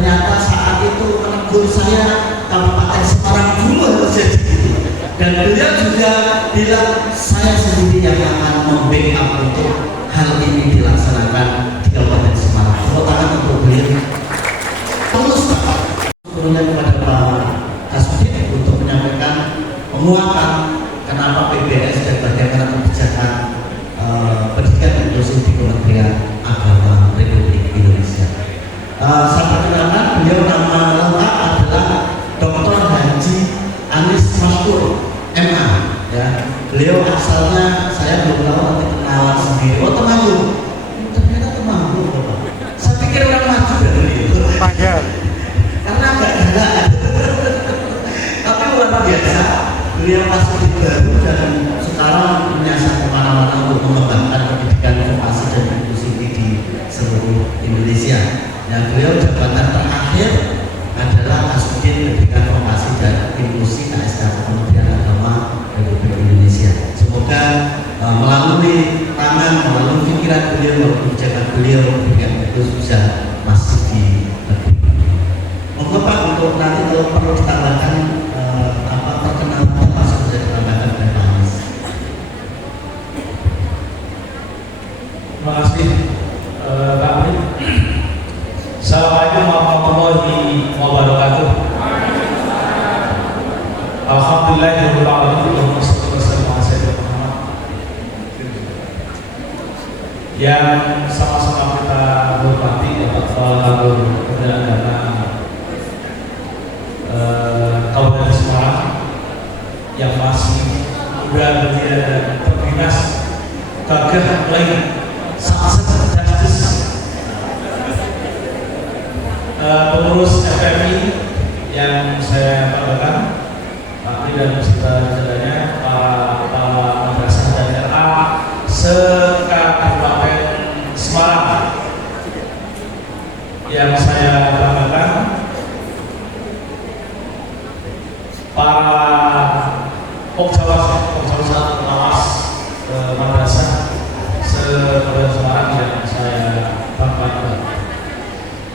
ternyata saat itu menegur saya Kabupaten Semarang dulu harus jadi gitu. Dan beliau juga bilang saya sendiri yang akan membackup untuk hal ini dilaksanakan di Kabupaten Semarang. Tepuk tangan untuk beliau. Tulus Pak. Turunnya kepada Pak Kasudin untuk menyampaikan penguatan kenapa PBS dan bagaimana kebijakan pendidikan inklusif di Kementerian Agama Republik Indonesia. Saya perkenalkan, beliau nama lengkap adalah Dr. Haji Anis Maskur MA. Ya, beliau asalnya saya belum tahu, nanti kenalan sendiri. Oh, Temanggung. Ternyata Temanggung, Bapak. Saya pikir orang maju dari itu. Karena agak galak. Tapi luar biasa. Beliau masuk di baru dan sekarang menyasar kemana-mana untuk mengembangkan pendidikan informasi dan inklusif di seluruh Indonesia. Nah, beliau jabatan terakhir adalah Kasudin Pendidikan Informasi dan Inklusi KSK Kementerian Agama Republik Indonesia. Semoga melalui tangan, melalui pikiran beliau, kebijakan beliau, pendidikan itu bisa masuk di negeri. Monggo Pak, untuk nanti kalau perlu ditambahkan perkenalan Bapak sudah ditambahkan oleh Pak Anis. Terima kasih Pak Amin. Assalamualaikum warahmatullahi wabarakatuh. Alhamdulillahirabbil alamin wassalatu wassalamu ala sayyidina Muhammad. Yang sama-sama kita hormati Bapak Kepala Kementerian Agama Kabupaten Semarang yang masih muda, belia dan berdinas gagah lain sangat justice, pengurus FMI yang saya banggakan, Pak dan beserta jajarannya, para kepala madrasah dan RA se-Kabupaten Semarang yang saya banggakan, para Pokjawas pengawas madrasah se-Kabupaten Semarang yang saya banggakan.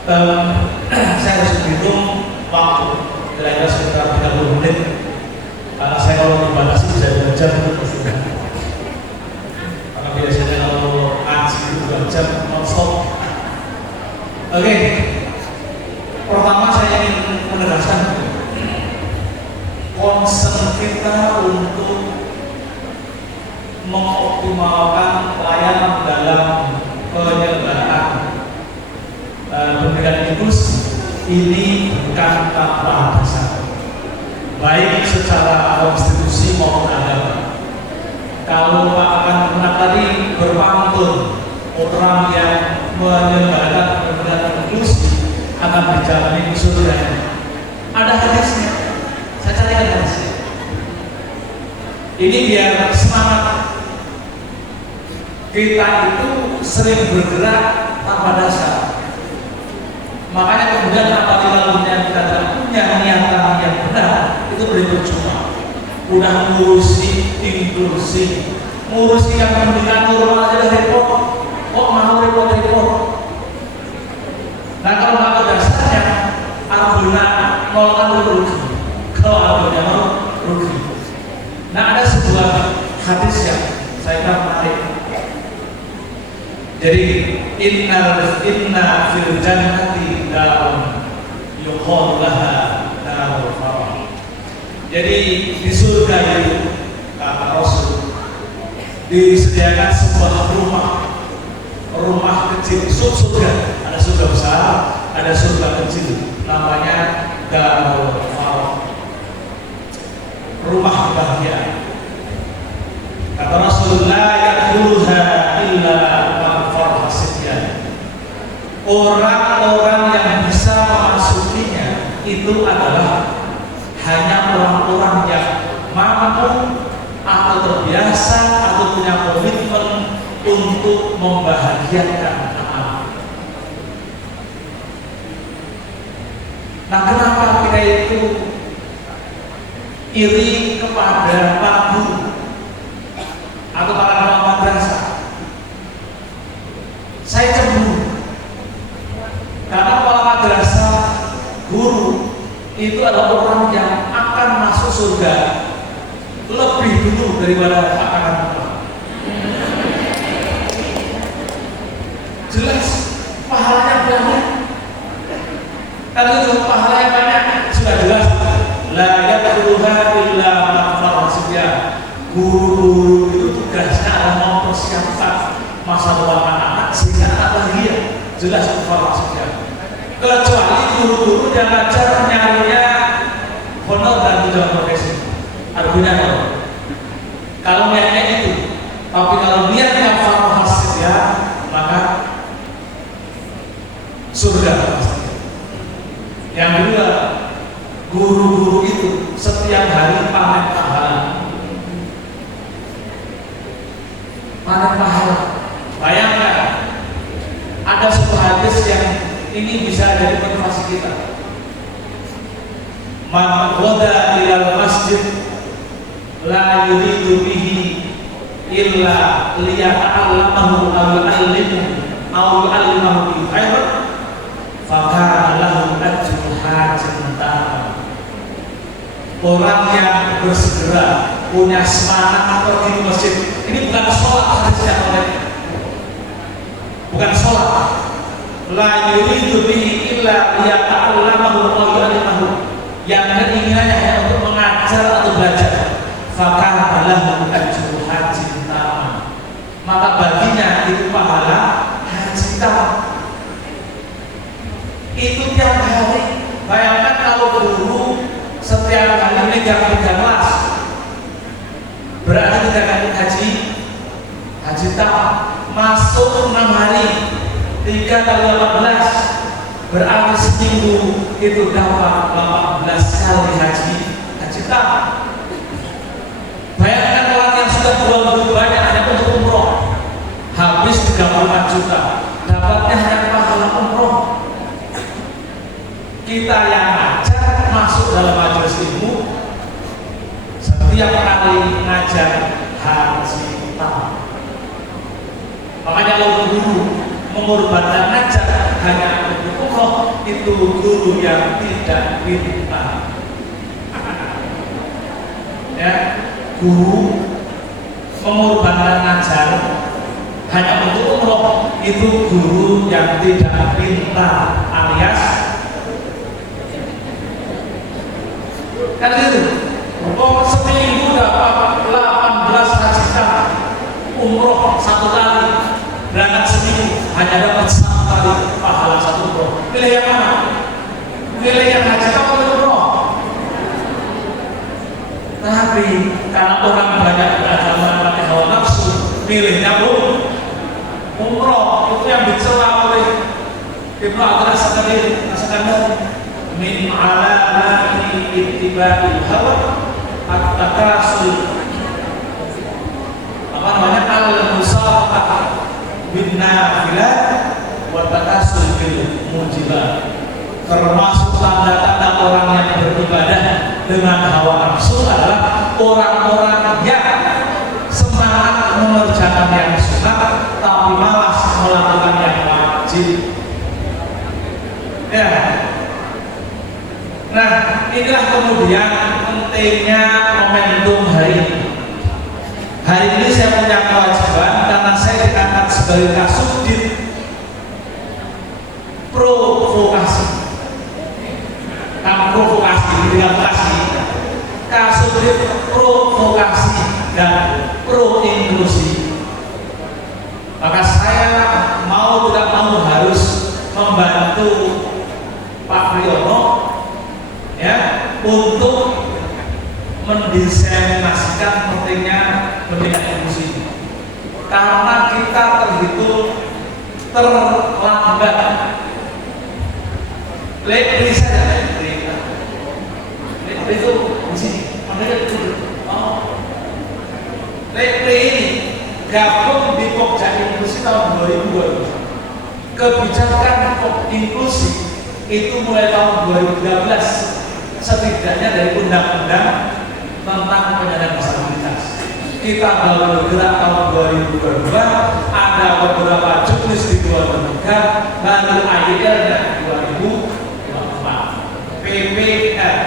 Saya harus menghitung waktu kira-kira sekitar 30 menit karena saya kalau dibatasi bisa 2 jam itu karena biasanya kalau ngaji itu 2 jam non-stop. Oke. Pertama saya ingin menegaskan concern kita untuk mengoptimalkan layanan dalam penyelenggaraan pendidikan inklusif ini bukan tanpa dasar, baik secara konstitusi maupun agama. Kalau Pak akan pernah tadi berpantun, orang yang menyelenggarakan pendidikan inklusif akan dijalani di surga. Ada hadisnya, saya carikan hadisnya. Ini biar semangat kita itu sering bergerak tanpa dasar. Makanya kemudian apabila kita tidak punya niatan yang benar, itu boleh percuma. Udah ngurusi inklusi, ngurusi yang pendidikan normal aja repot, kok mau repot-repot. Nah kalau nggak ada dasarnya, argumen nol rugi. Kalau argumennya nol rugi. Nah ada sebuah hadis yang saya kira menarik. Jadi inna fil jannati darun yuqalu laha darul farah. Jadi di surga itu kata Rasul disediakan sebuah rumah kecil, surga. Ada surga besar, ada surga kecil, namanya darul farah, rumah kebahagiaan. Kata Rasulullah yadkhuluha illa orang-orang yang bisa memasukinya itu adalah hanya orang-orang yang mampu atau terbiasa atau punya komitmen untuk membahagiakan anak. Nah, kenapa kita itu iri kepada Pak Guru atau para kepala madrasah? Saya cemburu karena kepala madrasah itu adalah orang yang akan masuk surga lebih dulu daripada akan pulang. Jelas pahalanya banyak. Kalau itu pahalanya banyak sudah jelas. La yadkhuluha illa man farasiya. Guru-guru itu tugasnya adalah mempersiapkan masa depan anak-anak sehingga anak bahagia. Jelas farasiya. Kecuali guru-guru yang ngajar nyarinya honor dan tidak profesi. Artinya kalau niatnya itu, tapi kalau niatnya farasiya, maka surga pasti. Yang kedua, guru-guru itu setiap hari panen pahala. Panen pahala. Bayangkan, ada sebuah hadis yang ini bisa jadi motivasi kita. Man qada ilal masjid la yuridu bihi illa liyata'allamahu aw yu'allimahu bi khairin fakana lahu ajru hajjin tamam. Orang yang bersegera punya semangat pergi ke masjid, ini bukan sholat hadisnya, bukan sholat. La yuridu bihi illa liyata'allamahu aw yu'allimahu, yang keinginannya hanya untuk mengajar atau belajar. Fakana lahu ajru hajjin tamam, maka baginya itu pahala haji tamam. Itu tiap hari. Bayangkan kalau guru setiap kali megang 3 kelas, berarti 3 kali haji tamam. Masuk 6 hari, 3 kali 18, berarti seminggu itu dapat 18 kali haji tamam. Bayangkan orang yang sudah jual begitu banyak hanya untuk umroh, habis 34 juta, dapatnya hanya pahala umroh. Kita yang ngajar masuk dalam majelis ilmu, setiap kali ngajar haji tamam. Makanya kalau guru mengorbankan ngajar hanya untuk umroh, itu guru yang tidak pintar. Ya, guru mengorbankan ngajar hanya untuk umroh, itu guru yang tidak pintar, alias kan itu. Seminggu dapat 18 haji tamam, umroh 1 kali, berangkat seminggu hanya dapat 1 kali pahala 1 umroh. Pilih yang mana? Pilih yang haji tamam atau umroh? Tapi karena orang banyak beragama pakai hawa nafsu, pilihnya umroh. Itu yang dicela oleh Ibnu Al-Asqalani, min alamati ittiba'il hawa at-takasul, apa namanya, al-musabaqah bin nafilat wa takasul bil mujibat. Termasuk tanda-tanda orang yang beribadah dengan hawa nafsu adalah orang-orang yang semangat mengerjakan yang sunat tapi malas melakukan yang wajib. Ya. Nah, inilah kemudian pentingnya momentum hari ini. Hari ini saya punya kewajiban karena saya diangkat sebagai kasubdit provokasi. Provokasi kasubdit provokasi dan pro inklusi. Maka saya mau tidak mau harus membantu Pak Priyono ya untuk mendiseminasikan pentingnya pendidikan inklusi, karena kita terhitung terlambat. Lekri saja, lekri itu di sini, makanya itu. Lekri ini gabung di Pokja Inklusi tahun 2002. Kebijakan inklusi itu mulai tahun 2013, setidaknya dari undang-undang tentang penyandang disabilitas. Kita baru bergerak tahun 2022, ada beberapa juknis di 2023, baru IDL-nya 2024. PPR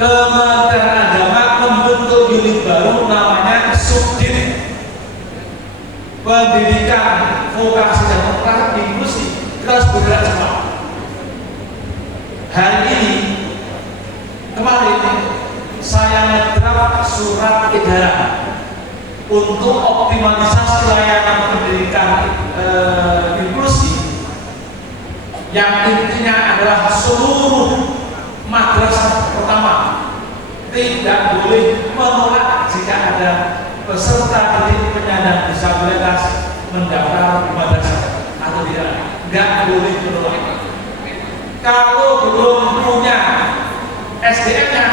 Kementerian Agama membentuk unit baru namanya Subdit Pendidikan Vokasi dan Vokasi Inklusi. Kita harus bergerak cepat. Hari ini, kemarin saya ngedraft surat edaran untuk optimalisasi layanan pendidikan inklusi yang intinya adalah seluruh madrasah pertama tidak boleh menolak jika ada peserta didik penyandang disabilitas mendaftar di madrasah atau tidak, nggak boleh menolak. Kalau belum punya SDM-nya,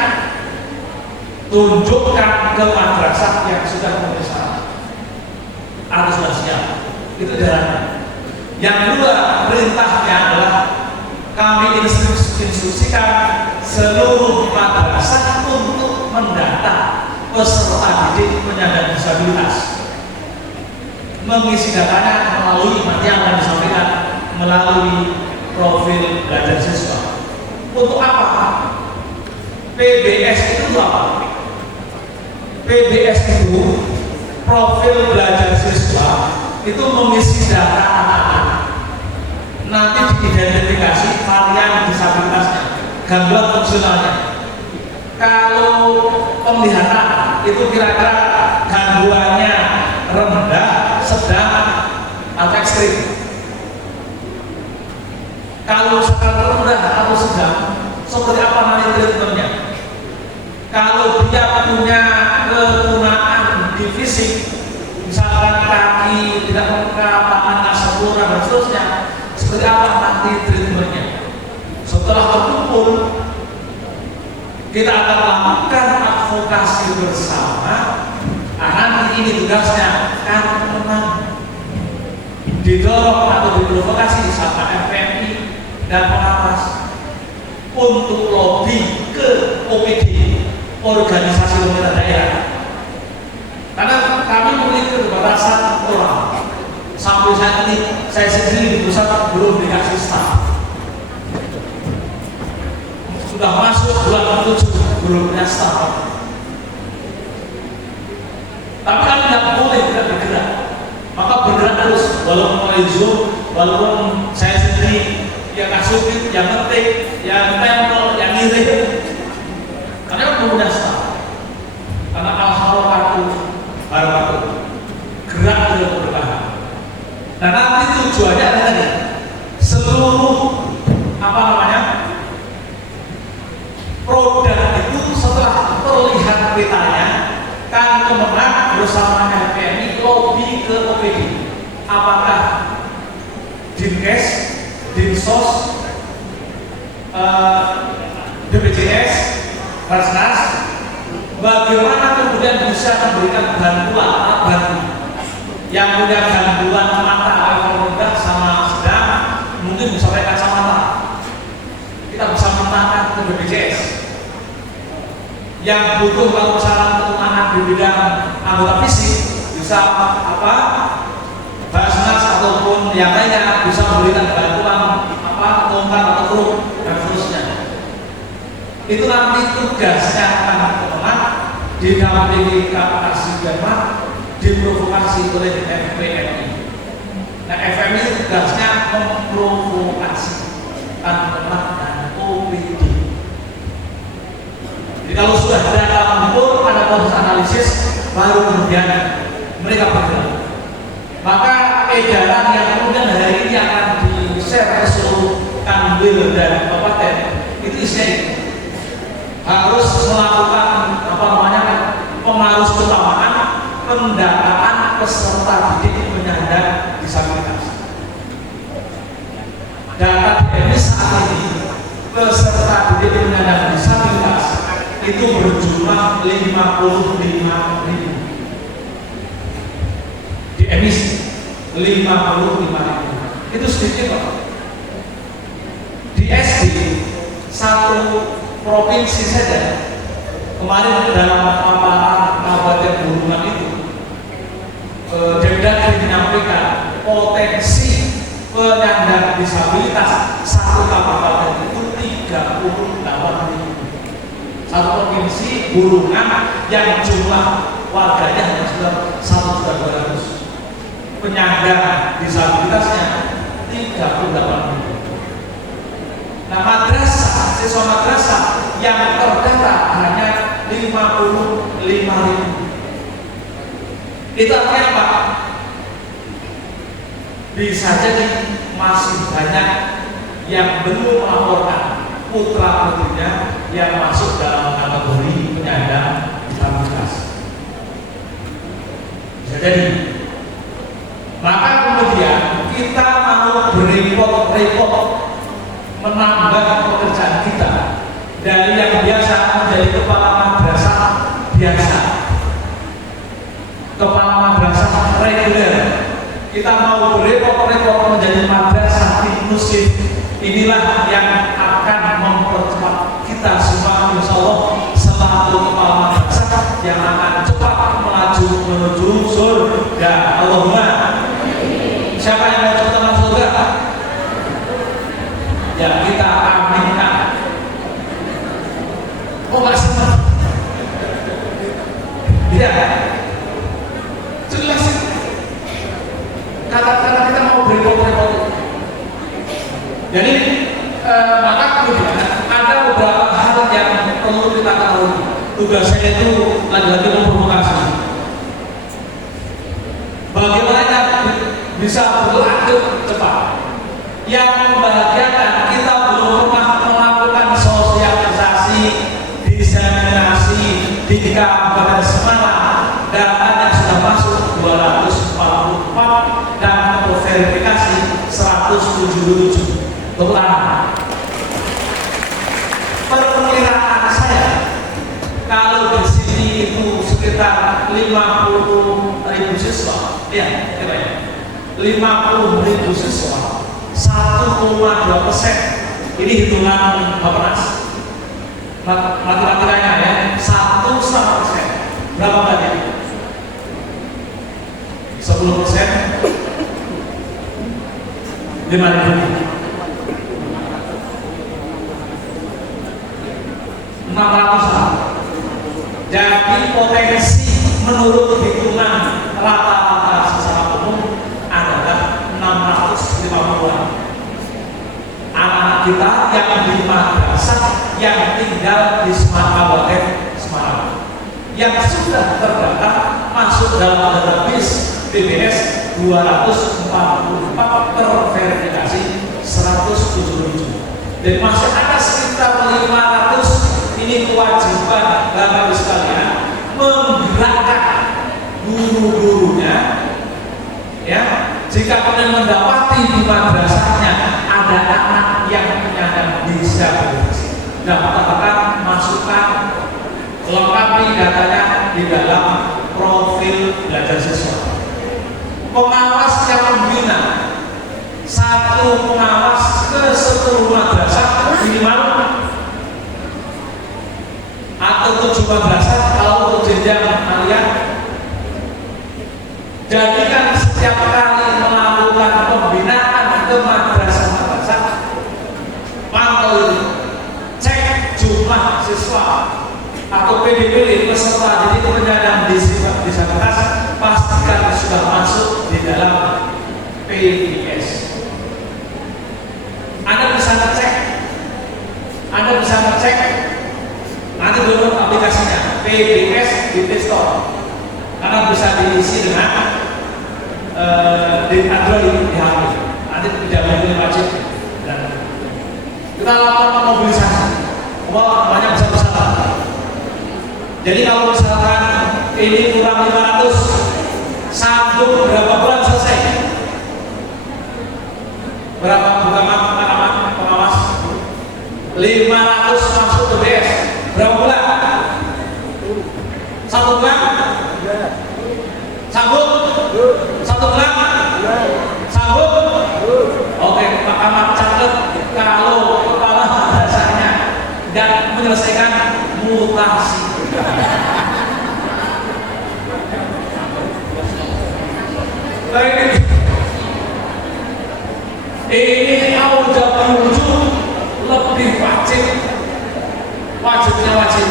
tunjukkan ke madrasah yang sudah memenuhi syarat atau sudah siap. Itu edarannya. Yang kedua, perintahnya adalah kami instruksikan seluruh madrasah untuk mendata peserta didik penyandang disabilitas. Mengisi datanya melalui materi yang akan disampaikan melalui profil belajar siswa. Untuk apa? PBS itu apa? PBS itu profil belajar siswa itu mengisi data anak-anak. Nanti diidentifikasi varian disabilitasnya, gangguan fungsionalnya. Kalau penglihatan itu kira-kira gangguannya rendah, sedang, atau ekstrim. Kalau skala rendah atau sedang, seperti apa nanti treatmentnya? Kalau dia punya kekunaan di fisik, misalkan kaki tidak lengkap, tangan tak sempurna dan seterusnya, seperti apa nanti treatmentnya? Setelah terkumpul, kita akan lakukan advokasi bersama. Nanti ini tugasnya kan memang didorong atau diprovokasi sama FMI dan pengawas untuk lobby ke OPD, organisasi pemerintah daerah. Karena kami memiliki keterbatasan orang. Sampai saat ini saya sendiri di pusat belum dikasih staff. Sudah masuk bulan 7 belum punya staff. Tapi kami tidak boleh tidak bergerak. Maka bergerak terus, walaupun mulai Zoom, walaupun saya sendiri yang kasukin, yang ngetik, yang tempel, yang ngirim. Karena belum punya staff. Karena al-harakatu barakatuh, gerak dengan bertahan. Nah nanti tujuannya adalah seluruh apa namanya produk itu setelah terlihat petanya kan Kemenang bersama LPMI lobby ke OPD. Apakah Dinkes, Dinsos, BPJS, Basnas, bagaimana kemudian bisa memberikan bantuan yang punya gangguan mata level rendah sama sedang, mungkin bisa pakai kacamata. Kita bisa mintakan ke BPJS yang butuh permasalahan ketunanan di bidang anggota fisik, bisa apa Basnas ataupun yang lainnya bisa memberikan bantuan apa tongkat atau truk dan seterusnya. Itu nanti tugasnya akan kemenang didampingi Kasih Jerman, diprovokasi oleh FPMI. Nah FPMI tugasnya memprovokasi Kemenang dan OPD. Jadi kalau sudah data mengumpul, ada proses analisis, baru kemudian mereka bergerak. Maka edaran yang kemudian hari ini akan di-share ke seluruh kanwil dan kabupaten itu isinya harus melakukan apa namanya pengarus utamaan pendataan peserta didik penyandang disabilitas. Data DMI saat ini peserta didik penyandang disabilitas itu berjumlah 55.000 di emisi 55.000. Itu sedikit Pak. Di SD satu provinsi saja kemarin dalam paparan Kabupaten Bulungan itu Depdagri menyampaikan potensi penyandang disabilitas satu kabupaten itu 38.000. satu provinsi Bulungan yang jumlah warganya hanya sekitar 1.200.000, penyandang disabilitasnya 38.000. Nah, madrasah, siswa madrasah yang terdata hanya 55.000. Itu artinya apa? Bisa jadi masih banyak yang belum melaporkan putra putrinya yang masuk dalam kategori penyandang disabilitas. Bisa jadi. Maka kemudian kita mau berrepot-repot menambah pekerjaan kita dari yang biasa menjadi kepala madrasah biasa, kepala madrasah reguler. Kita mau berrepot-repot menjadi madrasah inklusif. Inilah yang akan mempercepat kita semua, insya Allah, selaku kepala madrasah yang akan cepat melaju menuju surga. Allahumma. Siapa yang mau cepat masuk surga? Ya, kita aminkan. Oh, nggak senang? Iya, jelas. Kata-kata kita mau berrepot-repot. Jadi maka kemudian ada beberapa hal yang perlu kita tahu. Tugas saya itu lagi-lagi memprovokasi. Bagaimana bisa berlanjut cepat? Yang membahagiakan, kita belum pernah melakukan sosialisasi, diseminasi di Kabupaten Semarang. Datanya sudah masuk 244 dan untuk verifikasi 177. Terutama perkiraan saya, kalau di sini itu sekitar 50.000 siswa, ya, 50.000 siswa, 1,2%. Ini hitungan Bapenas, matematikanya ya, 1,5%. Berapa banyak? 10%, 5.000. 600-an. Jadi potensi menurut hitungan rata-rata secara umum adalah 650-an anak kita yang di madrasah yang tinggal di Kabupaten Semarang yang sudah terdata masuk dalam database BPS 244 terverifikasi 177. Jadi masih ada sekitar 500. Ini kewajiban Bapak Ibu sekalian menggerakkan guru-gurunya, ya. Jika kalian mendapati di madrasahnya ada anak yang penyandang disabilitas, dapatkan masukan, lengkapi datanya di dalam profil belajar siswa. Pengawas yang membina, satu pengawas ke seluruh madrasah minimal atau 7 madrasah kalau untuk jenjang kalian. Jadikan setiap kali melakukan pembinaan ke madrasah-madrasah, pantau, cek jumlah siswa atau PDP peserta jadi penyandang disabilitas, pastikan sudah masuk di dalam PBS. Anda bisa ngecek, nanti download aplikasinya PBS di Play Store, karena bisa diisi dengan di Android di HP. Nanti tidak boleh wajib. Dan kita lakukan mobilisasi, banyak besar-besaran. Jadi kalau misalkan ini kurang 500, sanggup berapa bulan selesai? Berapa pengawas? 500 masuk ke BS. Berapa bulan? 1 bulan? Sanggup? 1 bulan? Sanggup? Oke, Pak Ahmad catat, kalau kepala madrasahnya dan menyelesaikan mutasi. Ini aujab wujud lebih wajibnya wajib.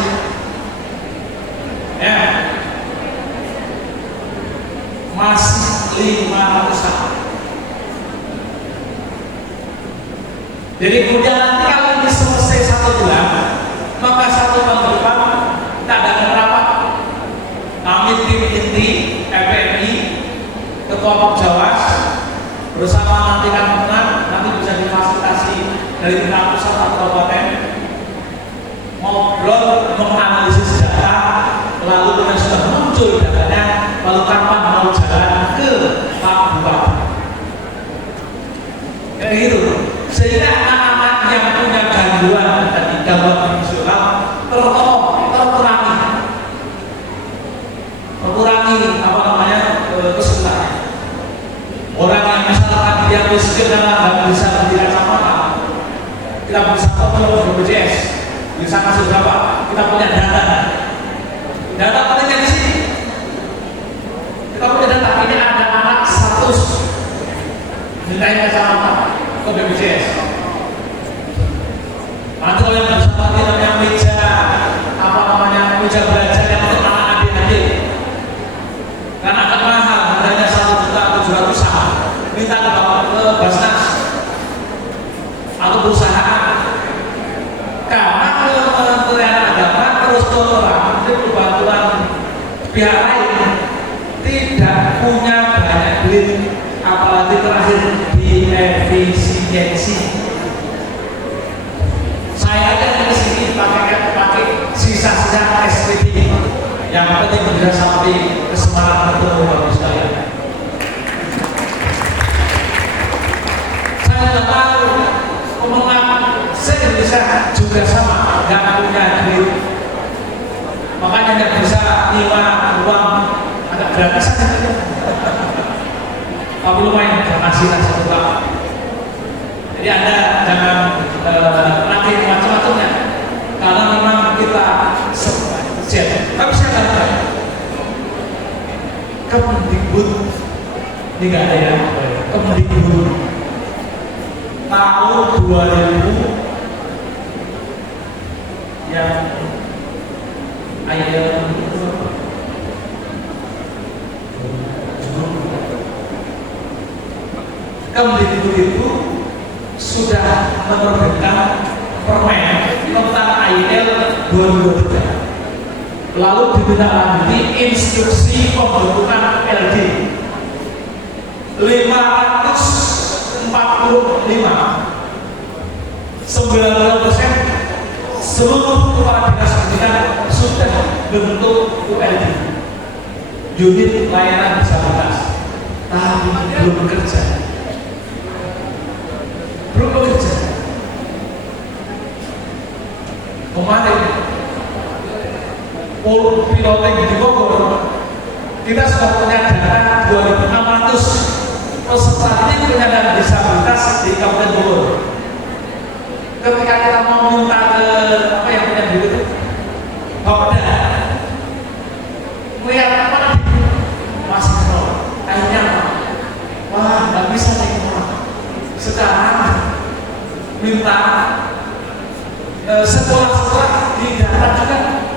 Jadi kemudian nanti kalau ini selesai 1 bulan, maka 1 tahun depan kita adakan rapat kami tim inti FPMI, Ketua Pokjawas bersama nanti kampungan, nanti bisa difasilitasi dari tingkat pusat atau kabupaten, ngobrol, menganalisis data, lalu kemudian sudah muncul datanya, lalu kapan mau jalan ke Pak Bupati. Kayak gitu. Sehingga anak-anak yang punya gangguan tadi, gangguan visual terkurangi apa namanya kesulitannya. Orang yang misalkan dia miskin karena nggak bisa beli kacamata, kita bisa kontrol BPJS, bisa kasih berapa, kita punya data. Data pentingnya di sini. Kita punya data, ini ada anak 100 mintain kacamata ke BPJS. Nanti kalau yang bersama dia namanya meja, apa namanya, meja belajar yang untuk anak adik-adik, karena akan mahal, harganya 1.700.000, minta ke Basnas atau perusahaan. Karena Kementerian Agama terus tolong itu bantuan pihak lain tidak punya banyak duit, apalagi terakhir di efisiensi. Saya ada di sini pakai sisa-sisa SPD yang penting bisa sampai ke Semarang bertemu Bapak sekalian. Saya tidak tahu pemenang se-Indonesia juga sama, nggak punya duit, makanya nggak bisa nyewa uang agak gratisan aja. Tapi lumayan kasih lah 1 Pak. Jadi Anda jangan nanti macam-macamnya, karena memang kita siap. Tapi saya katakan Kemendikbud ini nggak ada ya, Kemendikbud tahun 2000 yang ayat Kemendikbud itu sudah menerbitkan permen tentang AIL 2023, lalu ditindaklanjuti instruksi pembentukan LD 545, 90% seluruh kepala dinas pendidikan sudah bentuk ULD, unit layanan disabilitas, tapi belum bekerja. Kemarin piloting di Bogor, kita sudah punya data 2.600 peserta ini penyandang disabilitas di Kabupaten Bogor. Ketika kita mau minta ke apa yang punya duit itu, Bapeda melihat mana masih nol, akhirnya wah nggak bisa nih, sekarang minta sekolah-sekolah didata juga.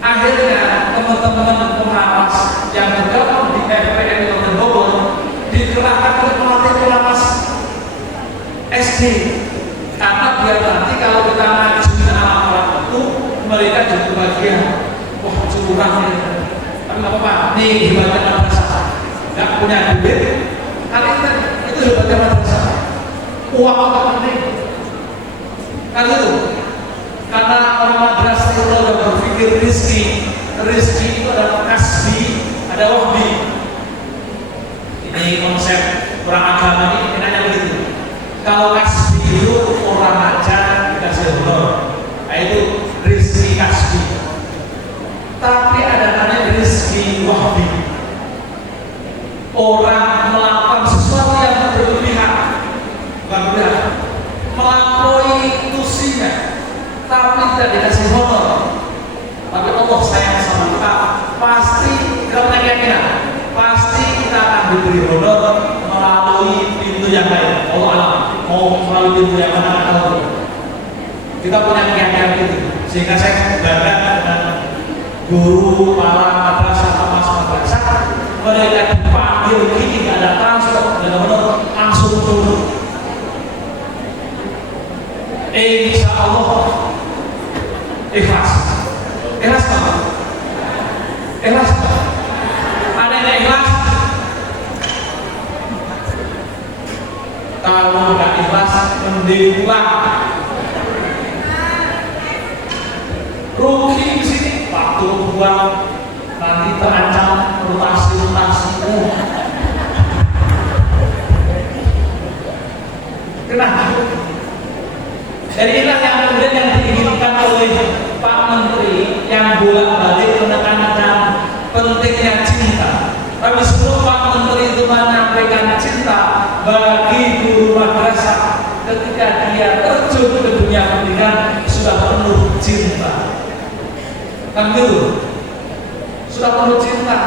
Akhirnya teman-teman pengawas yang tergabung di FPM Kabupaten Bogor dikerahkan oleh pelatih-pelatih SD, karena biar nanti kalau kita ngajuin anak-anak itu mereka juga bagian, wah curang ya, tapi nggak apa-apa, nih hebatnya madrasah, nggak punya duit, kali itu hebatnya madrasah, uang apa penting. Kan itu, karena orang madrasah itu udah berpikir rizki itu adalah kasbi, ada wahbi. Ini konsep orang agama ini nanya begitu. Kalau kasbi itu orang ajar dikasih honor, itu rizki kasbi. Tapi ada namanya rizki wahbi. Orang melakukan sesuatu yang berlebihan, bukan berlebihan, melampaui tusinya, tapi tidak dikasih honor. Tapi Allah sayang sama kita, pasti kita punya keyakinan, pasti kita akan diberi honor melalui pintu yang lain. Allah alam, mau melalui pintu yang mana tahu. Kita punya keyakinan itu, sehingga saya bangga dengan guru, para madrasah, madrasah, mereka dipanggil gini, nggak ada transfer, nggak ada honor, langsung turun. Insya Allah ikhlas. Ikhlas apa? Ikhlas apa? Ada yang ikhlas? Kalau nggak ikhlas, mending pulang. Rugi di sini, waktu buang nanti terancam rotasi. Kenapa? Dan inilah yang kemudian yang diinginkan oleh Pak Menteri yang bolak-balik menekankan pentingnya cinta. Tapi sebelum Pak Menteri itu menyampaikan cinta bagi guru madrasah, ketika dia terjun ke dunia pendidikan sudah penuh cinta. Kan gitu? Sudah penuh cinta.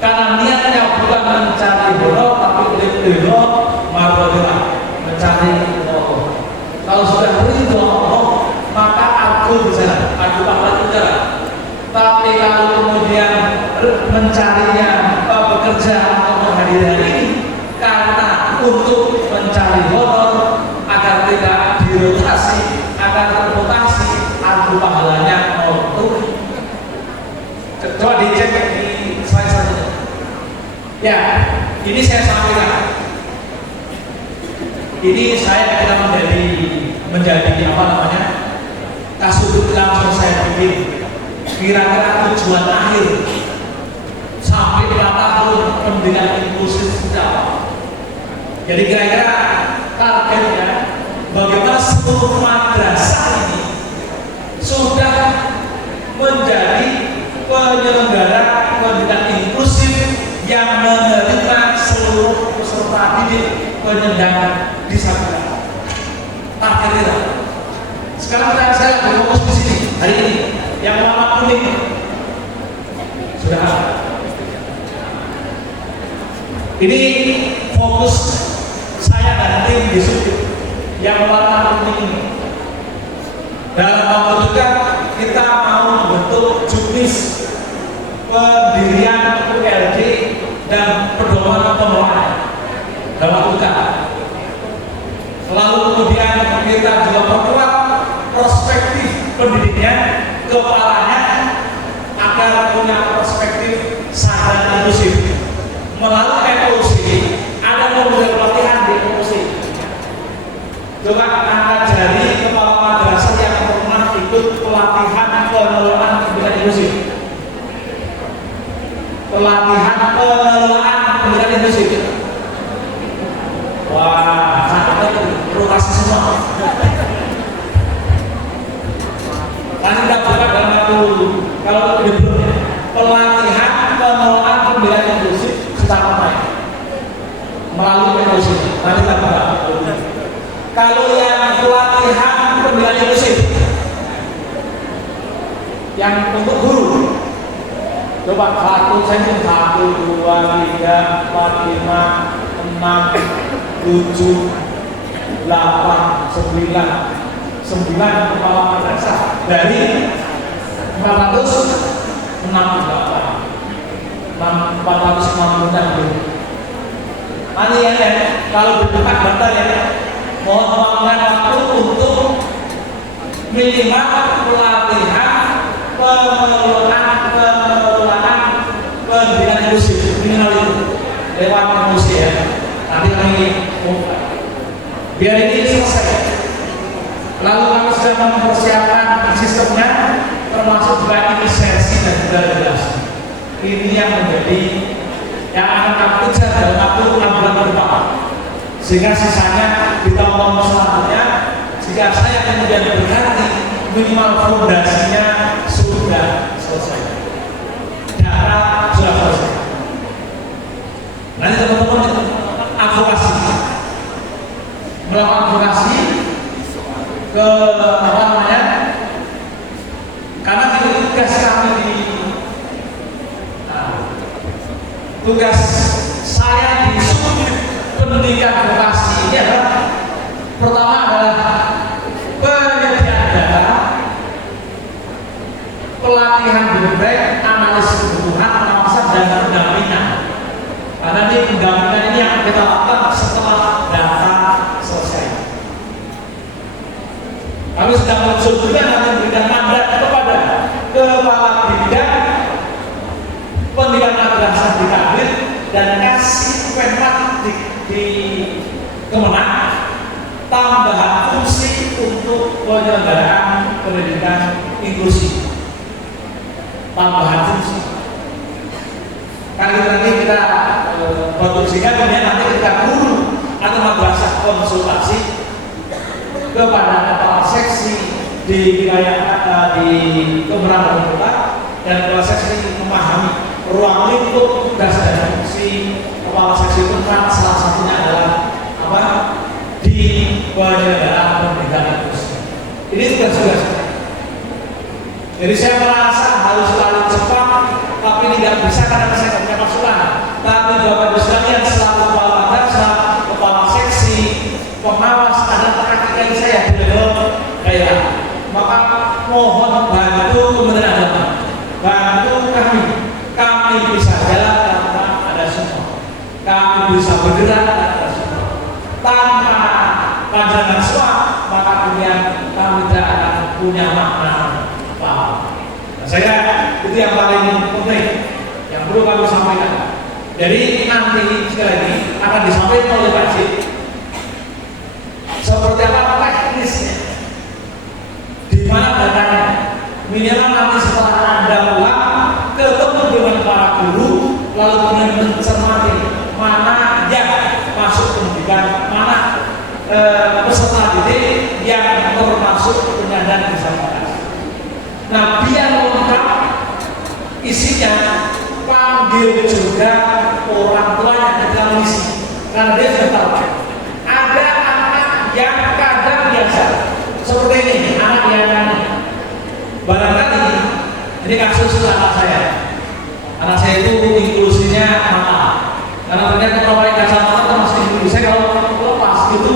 Karena niatnya bukan mencari bodoh, tapi ridho marwadillah, mencari Allah. Kalau sudah ridho Allah, maka aku bisa, aku bakal berjalan. Tapi kalau kemudian mencarinya bekerja atau menghadiri ini karena untuk mencari honor agar tidak dirotasi, agar terrotasi, aku pahalanya nol. Coba dicek di slide satunya. Ya, ini saya sampaikan. Ini saya kira menjadi apa namanya? Kasudut langsung saya bikin. Kira-kira tujuan akhir sampai berapa tahun pendidikan inklusif sudah. Jadi kira-kira targetnya bagaimana seluruh madrasah ini sudah menjadi penyelenggara pendidikan inklusif yang menerima seluruh peserta didik penyandang disabilitas. Targetnya. Sekarang saya berfokus di sini hari ini. Yang warna kuning sudah ada. Ini fokus saya dan tim di Subdit yang warna kuning ini. Dalam waktu dekat kita mau membentuk juknis pendirian ULD dan pedoman pengelolaan dalam waktu dekat. Lalu kemudian kita juga perkuat perspektif pendidiknya, kepalanya agar punya perspektif sadar inklusif. Melalui FOC ada model pelatihan di FOC. Coba angkat jari kepala madrasah yang pernah ikut pelatihan pengelolaan pendidikan inklusif. Pelatihan pengelolaan pendidikan inklusif. Wah, rotasi semua. Nanti kita buka dalam waktu kalau belum pelatihan pengelolaan pendidikan inklusif secara online melalui inklusif. Nanti kita buka. Kalau yang pelatihan pendidikan inklusif yang untuk guru, coba 1, 2, 3, 4, 5, 6, 7, 8, 9 kepala madrasah dari 468 Nanti ya, kalau berdekat bantal ya, mohon meluangkan waktu untuk minimal pelatihan pengelolaan pendidikan inklusif minimal itu lewat inklusi ya. Nanti kami biar ini selesai. Lalu kami sudah mempersiapkan sistemnya, termasuk juga inisiasi dan juga regulasi. Ini yang menjadi yang akan kami kejar dalam waktu 6 bulan ke depan. Sehingga sisanya di tahun selanjutnya, jika saya kemudian berganti, minimal fondasinya sudah selesai. Data sudah selesai. Nanti teman-teman advokasi, melakukan advokasi ke apa namanya? Karena itu tugas kami tugas saya di Subdit Pendidikan Vokasi ini adalah pertama adalah penyediaan data, pelatihan berbagai, analisis kebutuhan, pengawasan dan pendampingan. Karena ini pendampingan ini yang kita lakukan setelah data selesai. Kami sedang mengusul juga nanti memberikan mandat kepada kepala bidang pendidikan madrasah di Kabir dan kasih Kemenmak di Kemenang tambahan fungsi untuk penyelenggaraan pendidikan inklusi. Tambahan fungsi. Kali nanti kita produksikan, kemudian nanti kita guru atau madrasah konsultasi kepada kepala seksi di wilayah di Kemenang Kota dan kepala seksi memahami ruang lingkup tugas dan fungsi kepala seksi itu kan salah satunya adalah apa di penyelenggaraan pendidikan inklusi. Ini tugas-tugas. Jadi saya merasa harus selalu cepat, tapi tidak bisa karena saya tidak punya masukan. Tapi Bapak Ibu sekalian selaku kepala madrasah, kepala seksi, pengawas ada perhatian saya di level daerah. Maka mohon bantu Kementerian Agama, bantu kami bisa jalan karena ada semua. Kami bisa bergerak karena ada semua. Tanpa pandangan semua, maka kemudian kami tidak akan punya makna apa. Nah, saya itu yang paling penting yang perlu kami sampaikan. Jadi nanti sekali lagi akan disampaikan oleh Pak Cik seperti apa teknisnya, di mana datanya. Minimal nanti setelah Anda pulang ketemu dengan para guru, lalu kemudian mencermati mana yang masuk pendidikan, mana peserta didik yang termasuk penyandang disabilitas. Nah, biar lengkap isinya, panggil juga orang tuanya ketika mengisi, karena dia sudah tahu ada anak yang kadang biasa seperti ini, anak yang barangkali ini kasus anak saya itu inklusinya mahal karena ternyata kalau pakai kacamata masih inklusi. Saya kalau lepas itu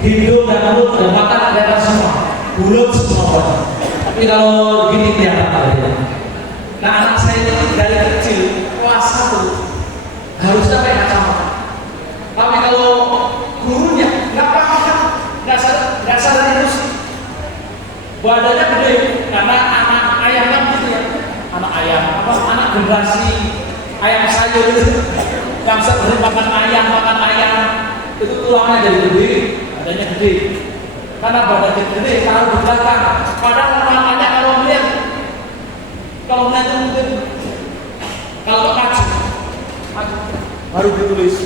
hidung dan mulut dan mata kelihatan semua, bulat semua. Tapi kalau gini kelihatan. Nah, anak saya itu dari kecil kelas 1 harus pakai kacamata. Tapi kalau gurunya nggak paham, nggak sadar inklusi, badannya gede karena anak ayam kan gitu ya, anak ayam anak generasi ayam sayur itu yang sering makan ayam itu tulangnya jadi gede, badannya gede karena badannya gede taruh di belakang, padahal makanya kalau melihat itu mungkin kalau maju baru ditulis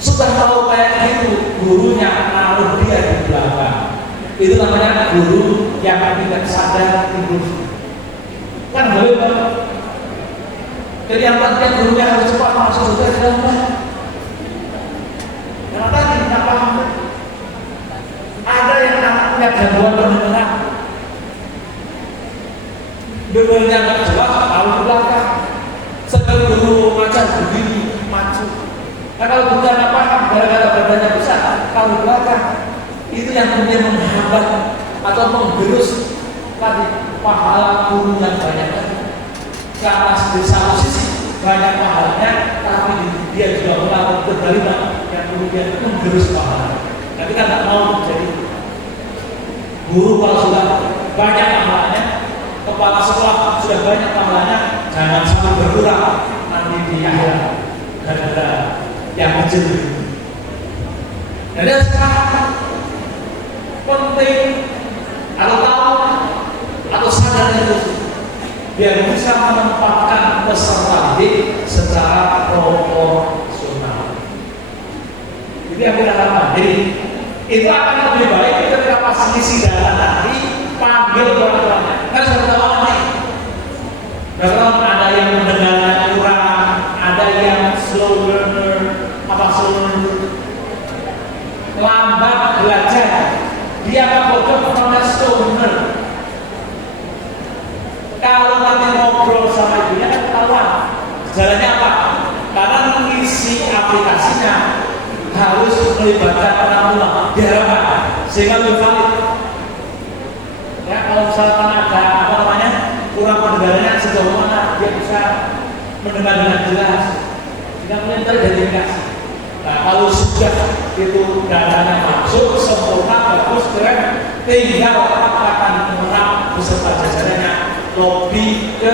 sudah tahu kayak gitu, gurunya naruh dia di belakang. Itu namanya guru yang tidak sadar inklusi. Kan boleh. Jadi yang penting gurunya harus cepat masuk juga ke dalam. Karena tadi tidak paham. Ada yang anaknya gangguan pendengaran, dengarnya nggak jelas, taruh ke belakang. Sekali guru ngajar begini maju. Nah, kalau bukan nggak paham, gara-gara badannya besar, taruh ke belakang. Itu yang kemudian menghambat atau menggerus tadi pahala guru yang banyak tadi. Karena di satu sisi banyak pahalanya, tapi dia juga melakukan kebalikan yang kemudian menggerus pahala. Tapi kan tidak mau menjadi guru kalau sudah banyak pahalanya, kepala sekolah sudah banyak pahalanya, jangan sampai berkurang nanti di akhirat gara-gara yang kecil. Jadi sekarang penting atau tahu atau sadar itu biar bisa menempatkan peserta didik secara proporsional. Itu yang kita harapkan. Jadi itu akan lebih baik ketika pas ngisi data nanti panggil orang-orangnya. Kan sudah tahu nih. Kalau ada yang mendengarnya kurang, ada yang slow learner, lambat belajar. Dia akan bodoh namanya stoner. Kalau nanti ngobrol sama ibunya kan ketahuan jalannya apa. Karena mengisi aplikasinya harus melibatkan penanggulangan diharapkan sehingga lebih valid. Ya, kalau misalkan ada kurang pendengarannya sejauh mana dia bisa mendengar dengan jelas, tidak mungkin teridentifikasi. Nah, kalau sudah itu datanya masuk sempurna bagus, segera tinggal akan menerap beserta jajarannya lobby ke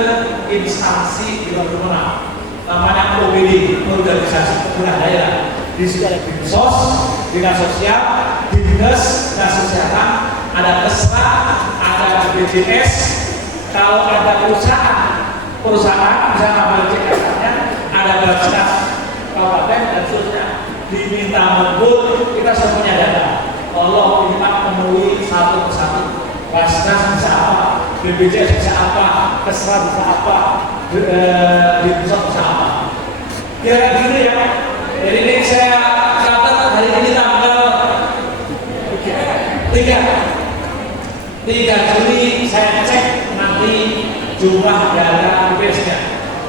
instansi di luar Kemenang, namanya OPD, organisasi pemerintah daerah. Di situ ada Dinsos, Dinas Sosial, Dinas Kesehatan, ada Kesra, ada BPJS. Kalau ada perusahaan bisa ngambil CKK-nya, ada Basnas Kabupaten dan seterusnya, diminta membut, kita semuanya data. Tolong kita penuhi satu persatu. Basnas bisa apa, BPJS bisa apa, Kesra bisa apa, di pusat bisa apa. Kira-kira gitu ya. Jadi ini saya catat hari ini tanggal 3 Juli, saya cek nanti jumlah dana BPS-nya.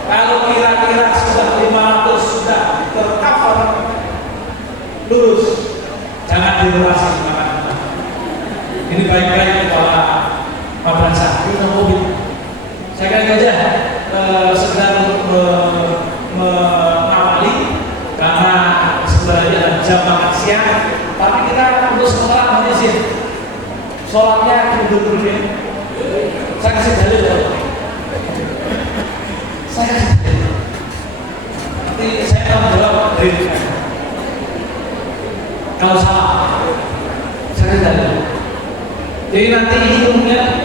Kalau kira-kira sudah 500 sudah tercover lulus, jangan dilurasi makan. Ini baik-baik kepala madrasah kita mobil. Saya kira saja sekedar mengawali karena sebenarnya jam makan siang, tapi kita untuk sementara menyisir sholatnya dulu ya. Saya kasih dalil ya. Saya kasih dalil. Nanti saya akan jawab dari kalau salah saya kasih dalil. Jadi nanti ini kemudian